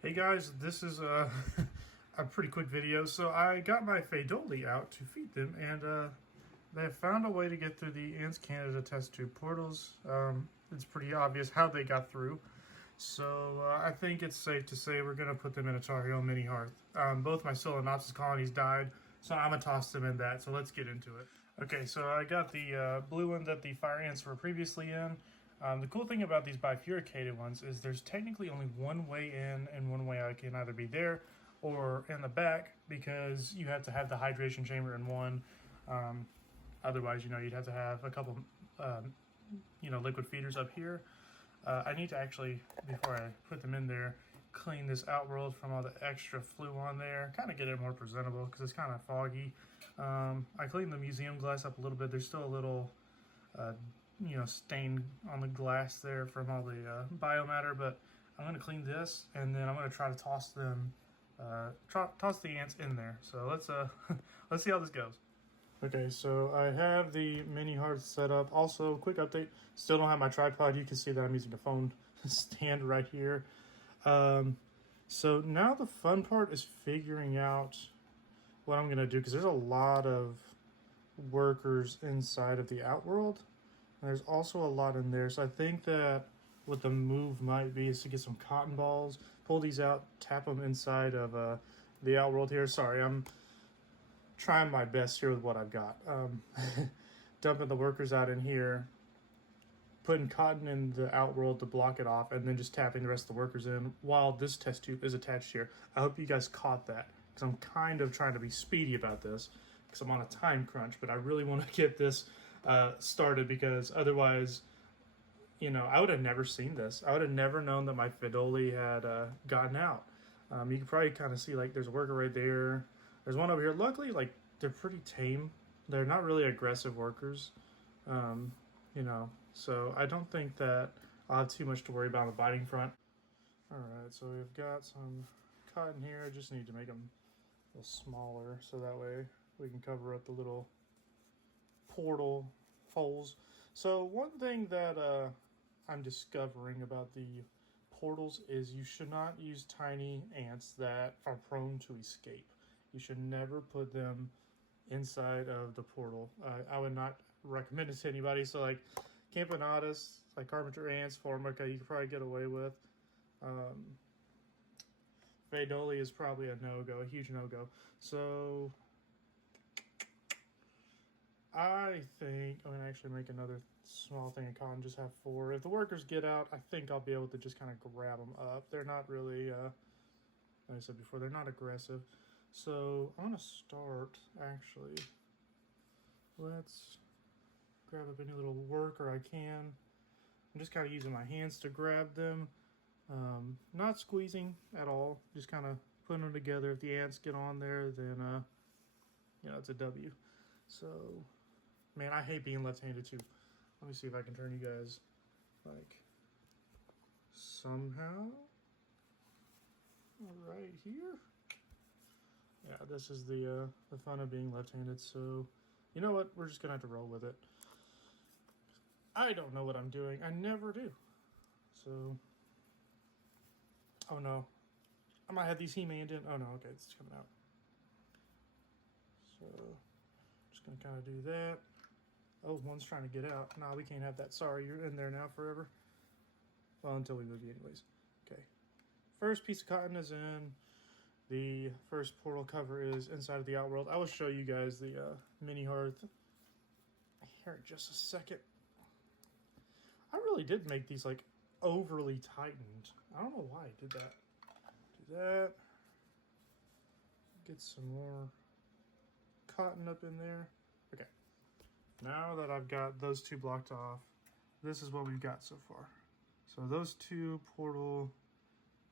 Hey guys, this is a pretty quick video. So I got my Pheidole out to feed them, and they have found a way to get through the Ants Canada test tube portals. It's pretty obvious how they got through. So I think it's safe to say we're going to put them in a Tar Heel mini hearth. Both my Solenopsis colonies died, so I'm going to toss them in that. So let's get into it. Okay, so I got the blue one that the fire ants were previously in. The cool thing about these bifurcated ones is there's technically only one way in and one way out. Can either be there or in the back, because you have to have the hydration chamber in one. Otherwise, you'd have to have a couple, liquid feeders up here. I need to actually, before I put them in there, clean this outworld from all the extra flu on there. Kind of get it more presentable because it's kind of foggy. I cleaned the museum glass up a little bit. There's still a little stain on the glass there from all the biomatter, but I'm going to clean this, and then I'm going to try to toss them, toss the ants in there. So let's let's see how this goes. Okay, so I have the mini hearth set up. Also, quick update, still don't have my tripod. You can see that I'm using a phone stand right here. So now the fun part is figuring out what I'm going to do, because there's a lot of workers inside of the outworld. There's also a lot in there, so I think that what the move might be is to get some cotton balls, pull these out, tap them inside of the outworld here. Sorry, I'm trying my best here with what I've got. Dumping the workers out in here, putting cotton in the outworld to block it off, and then just tapping the rest of the workers in while this test tube is attached here. I hope you guys caught that, because I'm kind of trying to be speedy about this, because I'm on a time crunch, but I really want to get this started, because otherwise, I would have never seen this. I would have never known that my Pheidole had gotten out. You can probably kind of see, like, there's a worker right there. There's one over here. Luckily, like, they're pretty tame. They're not really aggressive workers, so I don't think that I'll have too much to worry about on the biting front. All right, so we've got some cotton here. I just need to make them a little smaller, so that way we can cover up the little portal holes. So one thing that I'm discovering about the portals is you should not use tiny ants that are prone to escape. You should never put them inside of the portal. I would not recommend it to anybody. So like Camponotus, like Carpenter ants, Formica, you could probably get away with. Pheidole is probably a no-go, a huge no-go. So I think I'm going to actually make another small thing of cotton, just have 4. If the workers get out, I think I'll be able to just kind of grab them up. They're not really, like I said before, they're not aggressive. So I'm going to start, actually, let's grab up any little worker I can. I'm just kind of using my hands to grab them, not squeezing at all, just kind of putting them together. If the ants get on there, then, it's a W. So, man, I hate being left-handed too. Let me see if I can turn you guys, like, somehow right here. Yeah, this is the fun of being left-handed. So, you know what? We're just gonna have to roll with it. I don't know what I'm doing. I never do. So, oh no, I might have these He-Man in. Oh no, okay, it's coming out. So, just gonna kind of do that. Oh, one's trying to get out. No, we can't have that. Sorry, you're in there now forever. Well, until we move you anyways. Okay. First piece of cotton is in. The first portal cover is inside of the outworld. I will show you guys the mini hearth here in just a second. I really did make these, like, overly tightened. I don't know why I did that. Do that. Get some more cotton up in there. Okay. Now that I've got those 2 blocked off, this is what we've got so far. So those 2 portal,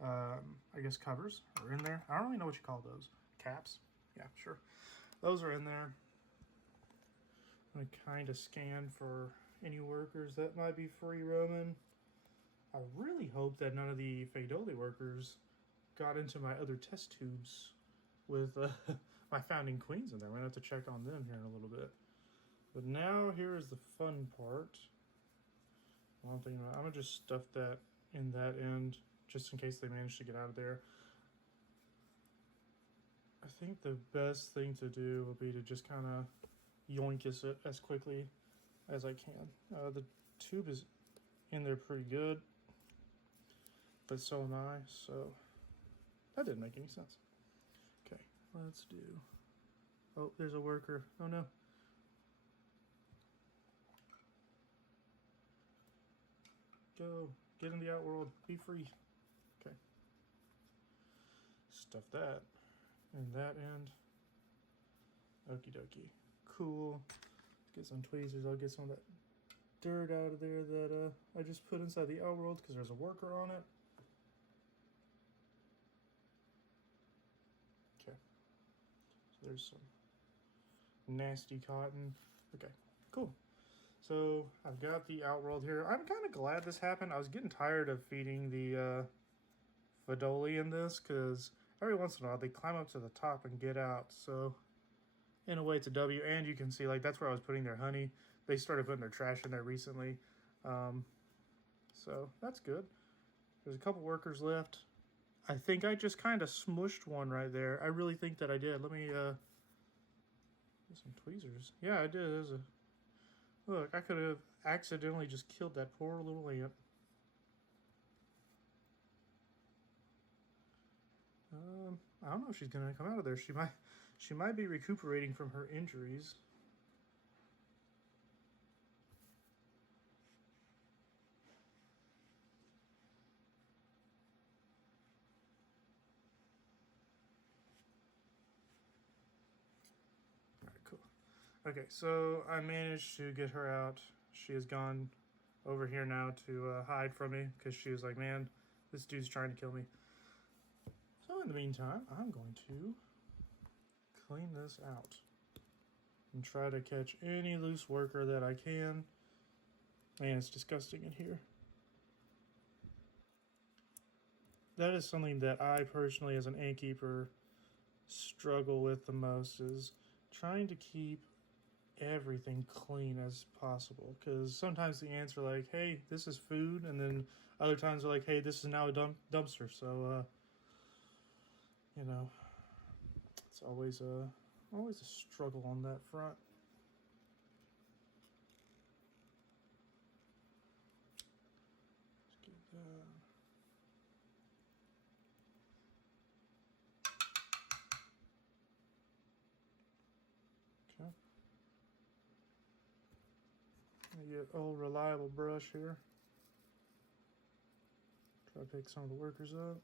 I guess, covers are in there. I don't really know what you call those. Caps? Yeah, sure. Those are in there. I'm going to kind of scan for any workers that might be free roaming. I really hope that none of the Pheidole workers got into my other test tubes with my founding queens in there. We're going to have to check on them here in a little bit. But now here is the fun part. I'm going to just stuff that in that end just in case they manage to get out of there. I think the best thing to do will be to just kind of yoink it as quickly as I can. The tube is in there pretty good, but so am I, so that didn't make any sense. Okay, let's do... Oh, there's a worker. Oh no. Go. Get in the outworld. Be free. Okay. Stuff that. And that end. Okie dokie. Cool. Let's get some tweezers. I'll get some of that dirt out of there that I just put inside the outworld because there's a worker on it. Okay. So there's some nasty cotton. Okay, cool. So I've got the outworld here. I'm kind of glad this happened. I was getting tired of feeding the Pheidole in this because every once in a while they climb up to the top and get out. So in a way it's a W, and you can see like that's where I was putting their honey. They started putting their trash in there recently. So that's good. There's a couple workers left. I think I just kind of smushed one right there. I really think that I did. Let me get some tweezers. Yeah, I did. There's a... Look, I could have accidentally just killed that poor little ant. I don't know if she's gonna come out of there. She might be recuperating from her injuries. Alright, cool. Okay, so I managed to get her out. She has gone over here now to hide from me because she was like, man, this dude's trying to kill me. So in the meantime, I'm going to clean this out and try to catch any loose worker that I can. Man, it's disgusting in here. That is something that I personally, as an ant keeper, struggle with the most, is trying to keep everything clean as possible, because sometimes the ants are like, hey, this is food, and then other times they're like, hey, this is now a dumpster. So you know, it's always a struggle on that front. Let's get that. Okay. I get old reliable brush here. Try to pick some of the workers up.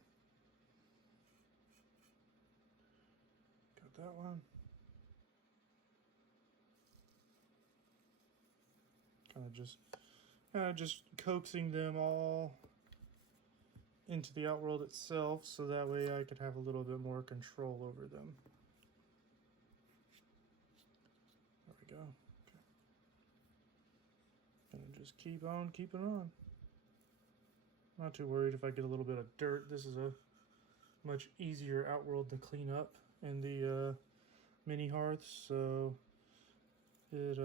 Got that one. Kind of just coaxing them all into the outworld itself, so that way I could have a little bit more control over them. There we go. Okay. And just keep on keeping on. Not too worried if I get a little bit of dirt. This is a much easier outworld to clean up in the mini hearth, so it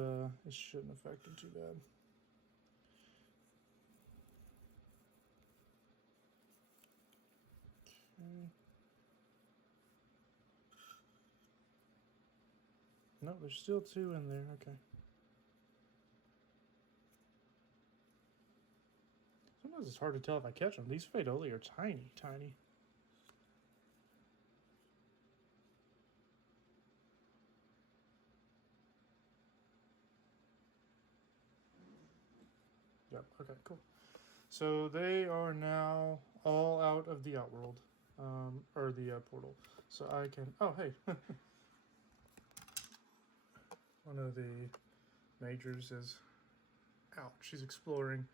shouldn't affect it too bad. Okay. No, there's still two in there. Okay. Sometimes it's hard to tell if I catch them. These Pheidole are tiny, tiny. Yep, okay, cool. So they are now all out of the outworld, or the portal. So I can, oh hey. One of the majors is out. She's exploring.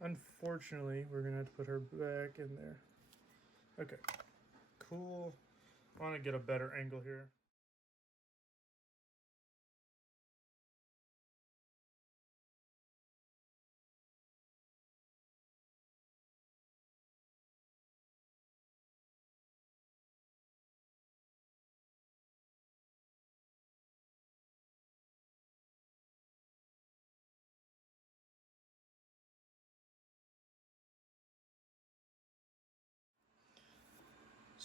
Unfortunately, we're gonna have to put her back in there. Okay, cool. I want to get a better angle here.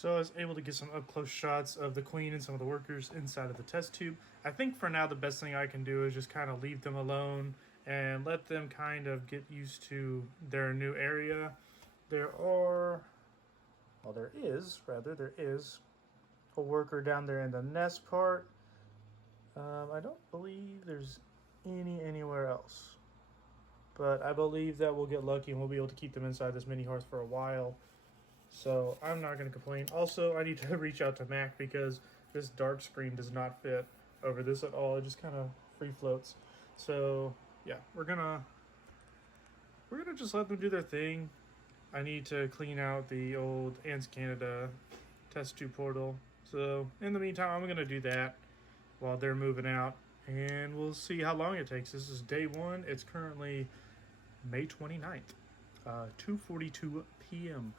So I was able to get some up-close shots of the queen and some of the workers inside of the test tube. I think for now the best thing I can do is just kind of leave them alone and let them kind of get used to their new area. There is a worker down there in the nest part. I don't believe there's anywhere else. But I believe that we'll get lucky and we'll be able to keep them inside this mini hearth for a while. So I'm not going to complain. Also, I need to reach out to Mac because this dark screen does not fit over this at all. It just kind of free floats. So yeah, we're gonna just let them do their thing. I need to clean out the old Ants Canada test tube portal. So in the meantime, I'm gonna do that while they're moving out, and we'll see how long it takes. This is day one. It's currently May 29th, 2:42 p.m.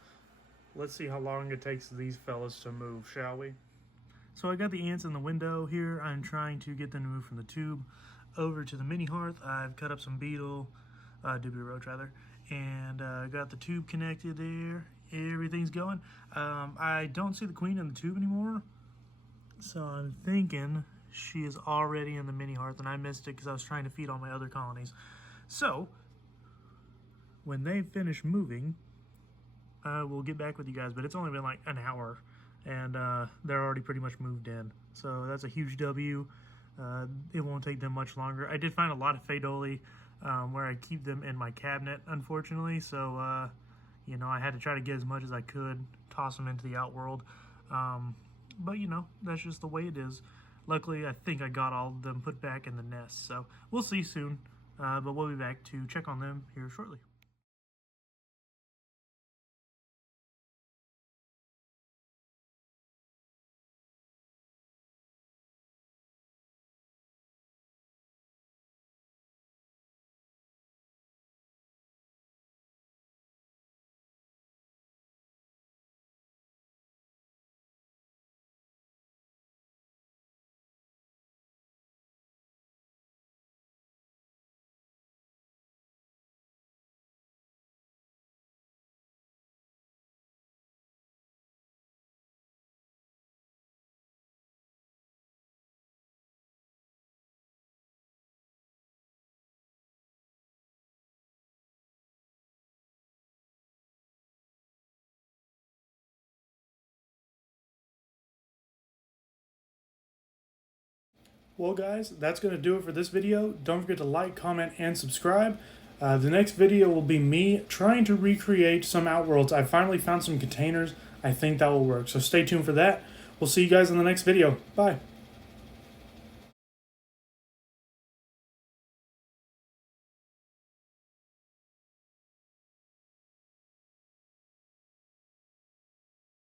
Let's see how long it takes these fellas to move, shall we? So I got the ants in the window here. I'm trying to get them to move from the tube over to the mini hearth. I've cut up some beetle, doobie roach rather, and got the tube connected there. Everything's going. I don't see the queen in the tube anymore, so I'm thinking she is already in the mini hearth, and I missed it because I was trying to feed all my other colonies. So when they finish moving, we'll get back with you guys, but it's only been like an hour, and they're already pretty much moved in. So that's a huge W. It won't take them much longer. I did find a lot of Pheidole where I keep them in my cabinet, unfortunately. So, you know, I had to try to get as much as I could, toss them into the outworld. But, you know, that's just the way it is. Luckily, I think I got all of them put back in the nest. So we'll see soon, but we'll be back to check on them here shortly. Well, guys, that's going to do it for this video. Don't forget to like, comment, and subscribe. The next video will be me trying to recreate some outworlds. I finally found some containers. I think that will work. So stay tuned for that. We'll see you guys in the next video. Bye.